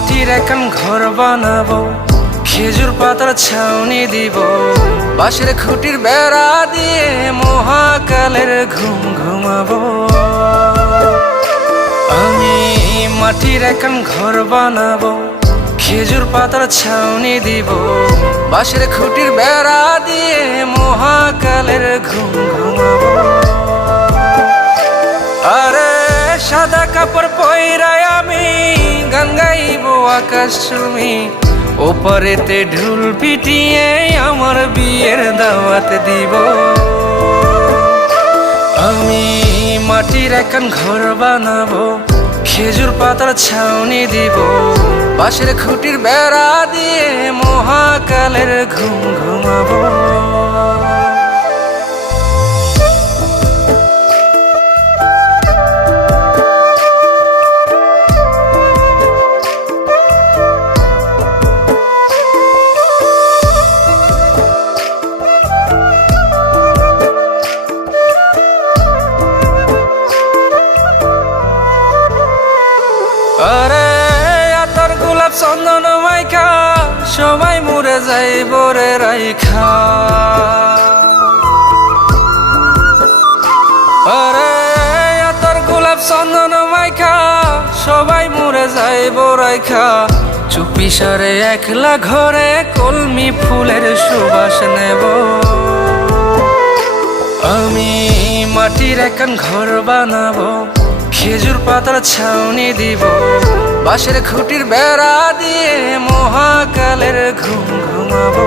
মাটির এখন ঘর বানাবো, খেজুর পাতার ছাউনি দিব, বাঁশের খুঁটির বেড়া দিয়ে মহাকালের ঘুম ঘুমাবো। আমি মাটির এখন ঘর বানাবো, খেজুর পাতার ছাউনি দিব, বাঁশের খুঁটির বেড়া দিয়ে মহাকালের ঘুম ঘুমাবো। আরে সাদা কাপড় পয়রায় আমি গান গাইব আকাশ চুমি, ওপারেতে ঢোল পিটিয়ে আমার বিয়ের দাওয়াত দিব। আমি মাটির এখন ঘর বানাবো, খেজুর পাতার ছাউনি দিব, বাঁশের খুঁটির বেড়া দিয়ে মহাকালের ঘুম ঘুমাবো। আরে আতর গোলাপ চন্দন মাইখা সবাই মরে যাইব রে রাইখা। আরে আতর গোলাপ চন্দন মাইখা সবাই মরে যাইব রাইখা, চুপি সারে একলা ঘরে কলমি ফুলের সুবাস নেব। আমি মাটির এখন ঘর বানাবো, খেজুর পাতার ছাউনি দিব, বাঁশের খুঁটির বেড়া দিয়ে মহাকালের ঘুম ঘুমাবো।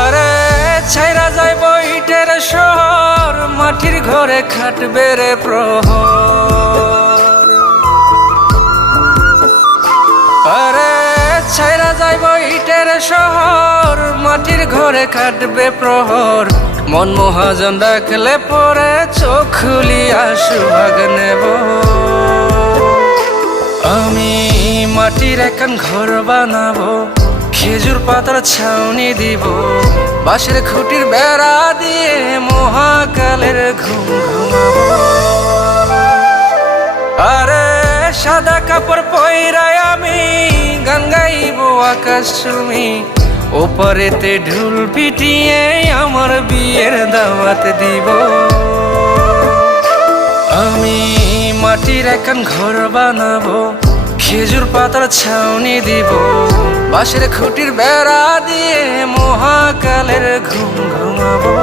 আরে ছাইরা যাইব ইটের শহর, মাটির ঘরে খাটবে রে প্রহর। আরে ছাইরা যাইব ইটের শহর, মাটির ঘরে খাটবে প্রহর। মন মহাজন ডাকলে পরে চোখ খুলিয়া সুভাগ নেব। আমি মাটির এখন ঘর বানাবো, খেজুর পাতার ছাউনি দিব, বাঁশের খুঁটির বেড়া দিয়ে মহাকালের ঘুম ঘুমাবো। আরে সাদা কাপড় পয়রায় আমি গান গাইব আকাশ চুমি, ওপারেতে ঢোল পিটিয়ে আমার বিয়ের দাওয়াত দিব। আমি মাটির এখন ঘর বানাবো, খেজুর পাতার ছাউনি দিব, বাঁশের খুঁটির বেড়া দিয়ে মহাকালের ঘুম ঘুমাবো।